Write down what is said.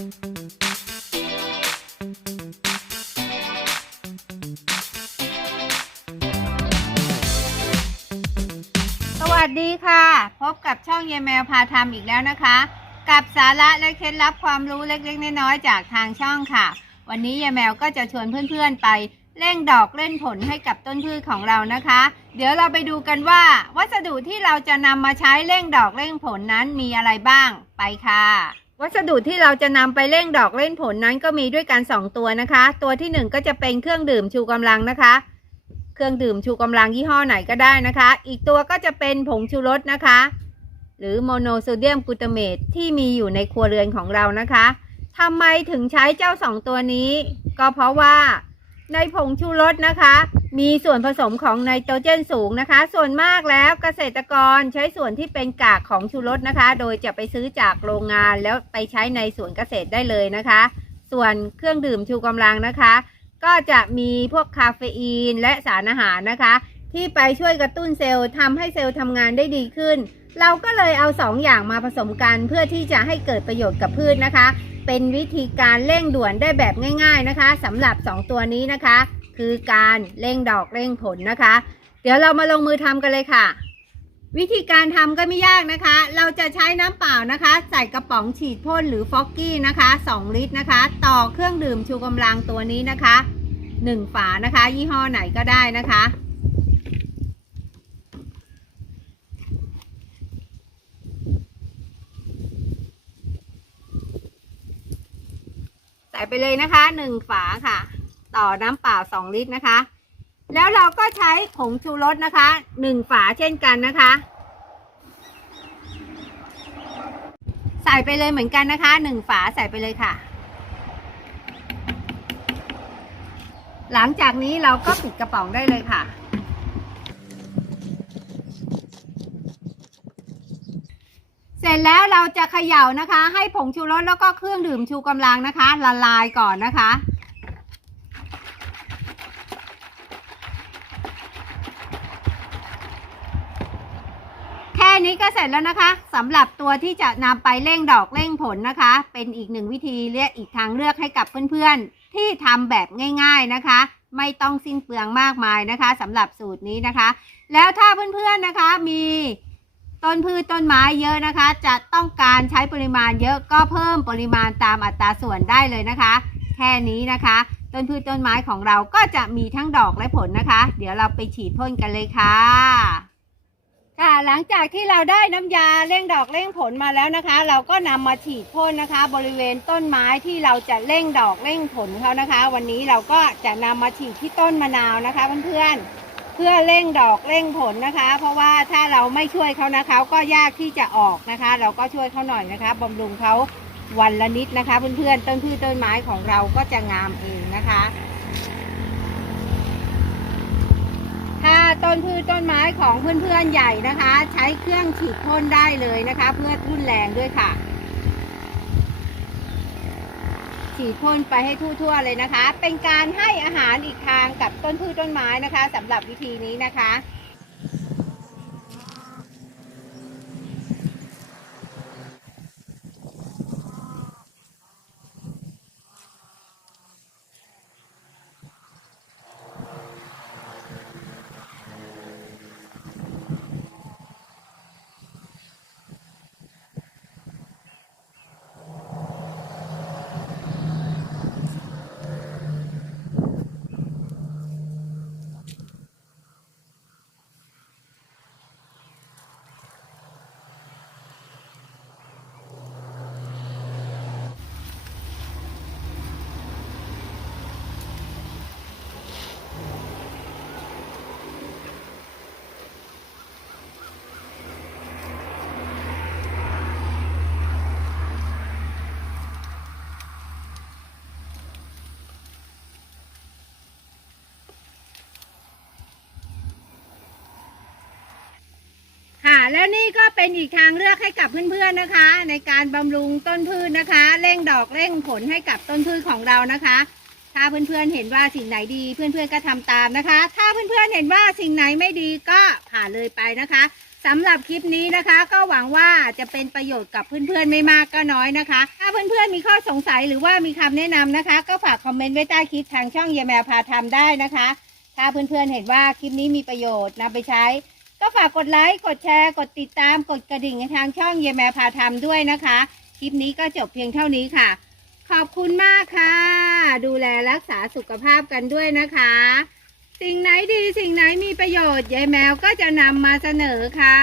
สวัสดีค่ะ พบกับช่องเยายแมวพาทำอีกแล้วนะคะ กับสาระและเคล็ดลับความรู้เล็กๆน้อยๆจากทางช่องค่ะ วันนี้ยายแมวก็จะชวนเพื่อนๆไปเร่งดอกเล่นผลให้กับต้นพืชของเรานะคะ เดี๋ยวเราไปดูกันว่า วัสดุที่เราจะนำมาใช้เร่งดอกเร่งผลนั้นมีอะไรบ้างไปค่ะ วัสดุที่เราจะนำไปเร่งดอกเล่นผลนั้นก็มีด้วยกันสองตัวนะคะ ตัวที่หนึ่งก็จะเป็นเครื่องดื่มชูกำลังนะคะ เครื่องดื่มชูกำลังยี่ห้อไหนก็ได้นะคะ อีกตัวก็จะเป็นผงชูรสนะคะ หรือโมโนโซเดียมกูตาเมตที่มีอยู่ในครัวเรือนของเรานะคะทำไมถึงใช้เจ้าสองตัวนี้ ก็เพราะว่าในผงชูรสนะคะ มีส่วนผสมของไนโตรเจนสูงนะคะ ส่วนมากแล้วเกษตรกรใช้ส่วนที่เป็นกากของชูรสนะคะ โดยจะไปซื้อจากโรงงานแล้วไปใช้ในสวนเกษตรได้เลยนะคะ ส่วนเครื่องดื่มชูกำลังนะคะ ก็จะมีพวกคาเฟอีนและสารอาหารนะคะ ที่ไปช่วยกระตุ้นเซลล์ทำให้เซลล์ทำงานได้ดีขึ้น เราก็เลยเอาสองอย่างมาผสมกันเพื่อที่จะให้เกิดประโยชน์กับพืชนะคะ เป็นวิธีการเร่งด่วนได้แบบง่าย ๆนะคะสำหรับ 2 ตัวนี้นะคะ คือการเร่งดอกเร่งผลนะคะ เดี๋ยวเรามาลงมือทำกันเลยค่ะ วิธีการทำก็ไม่ยากนะคะ เราจะใช้น้ำเปล่านะคะ ใส่กระป๋องฉีดพ่นหรือฟอกกี้นะคะ 2 ลิตรนะคะ ต่อเครื่องดื่มชูกำลังตัวนี้นะคะ 1 ฝานะคะ ยี่ห้อไหนก็ได้นะคะใส่ไปเลยนะคะหนึ่งฝาค่ะ ต่อน้ำเปล่าสองลิตรนะคะ แล้วเราก็ใช้ผงชูรสนะคะหนึ่งฝาเช่นกันนะคะ ใส่ไปเลยเหมือนกันนะคะหนึ่งฝาใส่ไปเลยค่ะ หลังจากนี้เราก็ปิดกระป๋องได้เลยค่ะเสร็จแล้วเราจะเขย่านะคะ ให้ผงชูรสแล้วก็เครื่องดื่มชูกำลังนะคะ ละลายก่อนนะคะ นี้ก็เสร็จแล้วนะคะสำหรับตัวที่จะนำไปเร่งดอกเร่งผลนะคะ เป็นอีกหนึ่งวิธีเลือกอีกทางเลือกให้กับเพื่อนๆ ที่ทำแบบง่าย ๆนะคะ ไม่ต้องสิ้นเปลืองมากมายนะคะสำหรับสูตรนี้นะคะ แล้วถ้าเพื่อนๆนะคะมีต้นพืชต้นไม้เยอะนะคะ จะต้องการใช้ปริมาณเยอะก็เพิ่มปริมาณตามอัตราส่วนได้เลยนะคะ แค่นี้นะคะ ต้นพืชต้นไม้ของเราก็จะมีทั้งดอกและผลนะคะ เดี๋ยวเราไปฉีดพ่นกันเลยค่ะ ค่ะหลังจากที่เราได้น้ำยาเร่งดอกเร่งผลมาแล้วนะคะ เราก็นำมาฉีดพ่นนะคะ บริเวณต้นไม้ที่เราจะเร่งดอกเร่งผลเขานะคะ วันนี้เราก็จะนำมาฉีดที่ต้นมะนาวนะคะเพื่อนๆเพื่อเร่งดอกเร่งผลนะคะ เพราะว่าถ้าเราไม่ช่วยเขานะคะก็ยากที่จะออกนะคะ เราก็ช่วยเขาหน่อยนะคะบำรุงเขาวันละนิดนะคะ เพื่อนๆต้นพืชต้นไม้ของเราก็จะงามเองนะคะ ถ้า ต้นพืชต้นไม้ของเพื่อนๆใหญ่นะคะ ใช้เครื่องฉีดพ่นได้เลยนะคะ เพื่อทุ่นแรงด้วยค่ะ ฉีดพ่นไปให้ทั่วๆเลยนะคะ เป็นการให้อาหารอีกทางกับต้นพืชต้นไม้นะคะสำหรับวิธีนี้นะคะ แล้วนี่ก็เป็นอีกทางเลือกให้กับเพื่อนๆนะคะ ในการบำรุงต้นพืชนะคะ เร่งดอกเร่งผลให้กับต้นพืชของเรานะคะ ถ้าเพื่อนๆเห็นว่าสิ่งไหนดีเพื่อนๆก็ทำตามนะคะ ถ้าเพื่อนๆเห็นว่าสิ่งไหนไม่ดีก็ผ่านเลยไปนะคะสำหรับคลิปนี้นะคะ ก็หวังว่าจะเป็นประโยชน์กับเพื่อนๆไม่มากก็น้อยนะคะ ถ้าเพื่อนๆมีข้อสงสัยหรือว่ามีคำแนะนำนะคะ ก็ฝากคอมเมนต์ไว้ใต้คลิปทางช่องเยแมวพาทำได้นะคะ ถ้าเพื่อนๆเห็นว่าคลิปนี้มีประโยชน์นำไปใช้ ก็ฝากกดไลค์ กดแชร์ กดติดตาม กดกระดิ่งทางช่องเยแมวพาทำด้วยนะคะ คลิปนี้ก็จบเพียงเท่านี้ค่ะ ขอบคุณมากค่ะ ดูแลรักษาสุขภาพกันด้วยนะคะ สิ่งไหนดีสิ่งไหนมีประโยชน์ยายแมวก็จะนำมาเสนอค่ะ